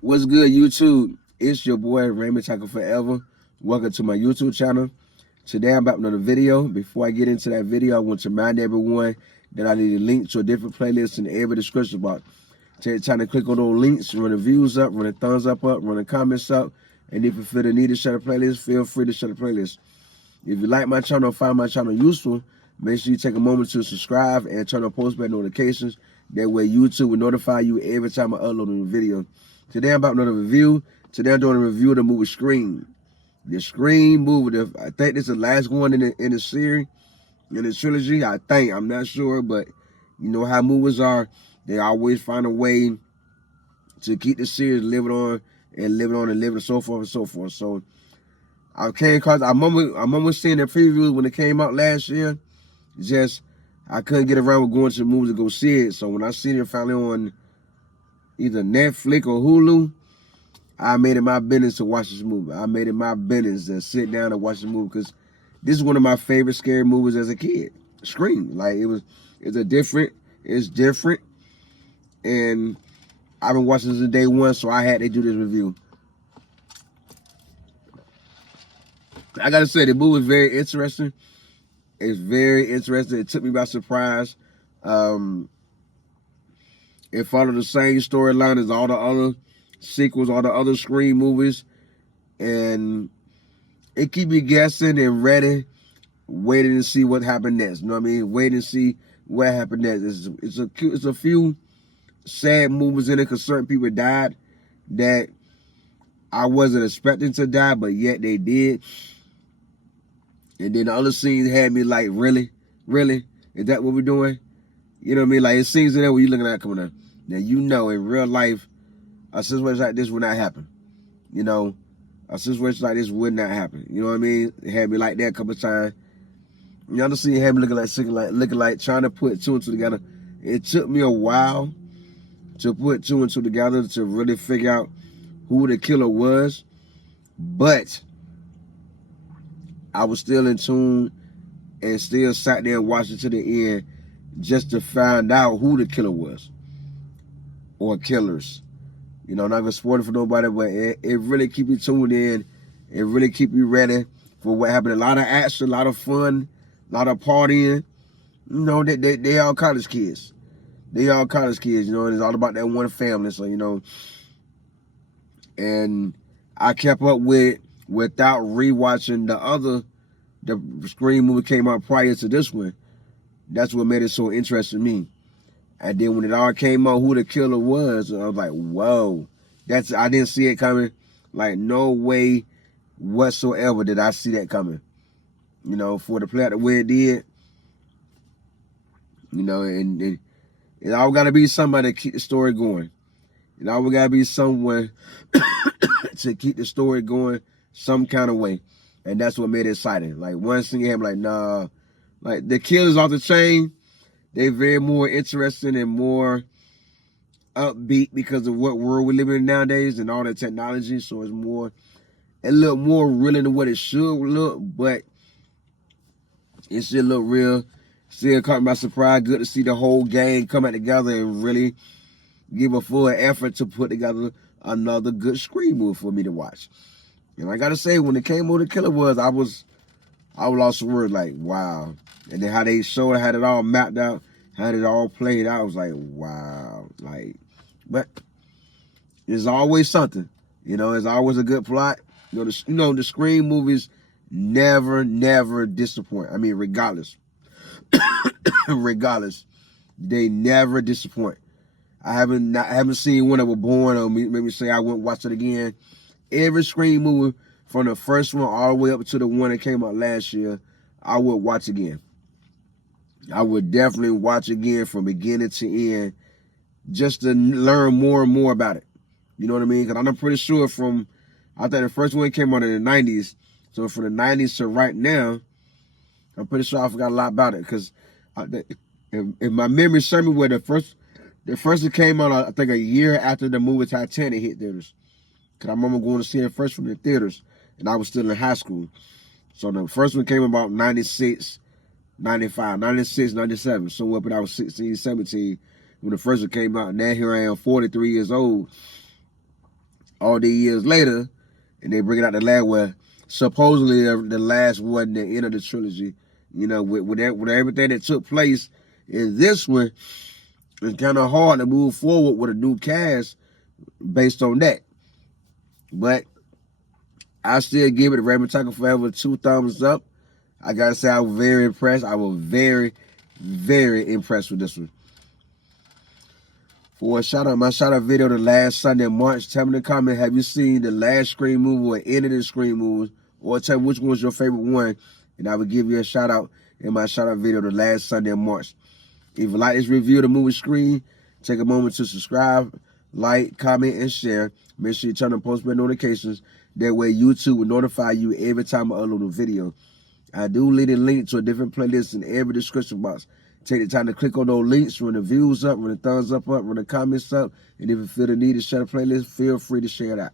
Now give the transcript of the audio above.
What's good, YouTube? It's your boy Raymondtacular Forever. Welcome to my YouTube channel. Today I'm about another video. Before I get into that video, I want to remind everyone that I need a link to a different playlist in every description box. Take time to click on those links, run the views up, run the thumbs up, run the comments up, and if you feel the need to share the playlist, feel free to share the playlist. If you like my channel or find my channel useful, make sure you take a moment to subscribe and turn on post bell notifications. That way YouTube will notify you every time I upload a new video. Today I'm about another review. Today I'm doing a review of the movie Scream. The Scream movie. I think this is the last one in the series, in the trilogy. I think. I'm not sure, but you know how movies are. They always find a way to keep the series living on and living on and living, and so forth and so forth. So I came across. I remember seeing the previews when it came out last year. Just I couldn't get around with going to the movies to go see it. So when I seen it finally on either Netflix or Hulu, I made it my business to watch this movie. I made it my business to sit down and watch the movie because this is one of my favorite scary movies as a kid. Scream. Like it's different. And I've been watching this since day one, so I had to do this review. I gotta say, the movie is very interesting. It's very interesting. It took me by surprise. It followed the same storyline as all the other sequels, all the other Scream movies, and it keep you guessing and ready, waiting to see what happened next. You know what I mean? Waiting to see what happened next. It's a few sad movies in it because certain people died that I wasn't expecting to die, but yet they did. And then the other scenes had me like, really? Is that what we're doing? You know what I mean? Like, it scenes in there where you looking at coming up. Now, you know, in real life, a situation like this would not happen. You know, a situation like this would not happen. You know what I mean? It had me like that a couple of times. You know, the scene had me looking like trying to put two and two together. It took me a while to put two and two together to really figure out who the killer was. But I was still in tune and still sat there and watched it to the end just to find out who the killer was or killers. You know, not gonna spoil it for nobody, but it really keep you tuned in. It really keep you ready for what happened. A lot of action, a lot of fun, a lot of partying. You know, they all college kids. They all college kids, you know, and it's all about that one family. So, you know, and I kept up with without rewatching the Scream movie came out prior to this one. That's what made it so interesting to me. And then when it all came out who the killer was, I was like, whoa. I didn't see it coming. Like, no way whatsoever did I see that coming. You know, for the play out the way it did. You know, and it all got to be somebody to keep the story going. It always got to be someone to keep the story going some kind of way. And that's what made it exciting. Like, one thing I'm like, nah. Like, the killers off the chain, they very more interesting and more upbeat because of what world we live in nowadays and all the technology. So it's more, a little more real than what it should look, but it still look real. Still caught me by surprise. Good to see the whole gang come out together and really give a full effort to put together another good Scream movie for me to watch. And I gotta say, when it came on the killer was, I was lost for words, like, wow. And then how they showed, had it all mapped out, had it all played out, I was like, wow. Like, but there's always something. You know, there's always a good plot. You know, the Scream movies never disappoint. I mean, regardless. Regardless, they never disappoint. I haven't seen one that was born or made me say I wouldn't watch it again. Every Scream movie, from the first one all the way up to the one that came out last year, I would watch again. I would definitely watch again from beginning to end just to learn more and more about it. You know what I mean? Because I'm pretty sure I think the first one came out in the 90s. So from the 90s to right now, I'm pretty sure I forgot a lot about it. Because if my memory serves me, where the first one came out, I think a year after the movie Titanic hit theaters. Because I remember going to see it first from the theaters, and I was still in high school. So the first one came about 96, 95, 96, 97. So up when I was 16, 17, when the first one came out. And now here I am, 43 years old. all the years later, and they bring it out the last where supposedly the last one, the end of the trilogy. You know, with everything that took place in this one, it's kind of hard to move forward with a new cast based on that. But I still give it Raymondtacular Forever 2 thumbs up. I gotta say, I was very impressed. I was very, very impressed with this one. For a my shout out video the last Sunday in March. Tell me in the comment, have you seen the last Scream movie or any of the Scream movies? Or tell me which one was your favorite one, and I will give you a shout out in my shout out video the last Sunday in March. If you like this review of the movie Scream, take a moment to subscribe, like, comment, and share. Make sure you turn on post notifications. That way YouTube will notify you every time I upload a video. I do leave a link to a different playlist in every description box. Take the time to click on those links, run the views up, run the thumbs up, run the comments up, and if you feel the need to share the playlist, feel free to share it out.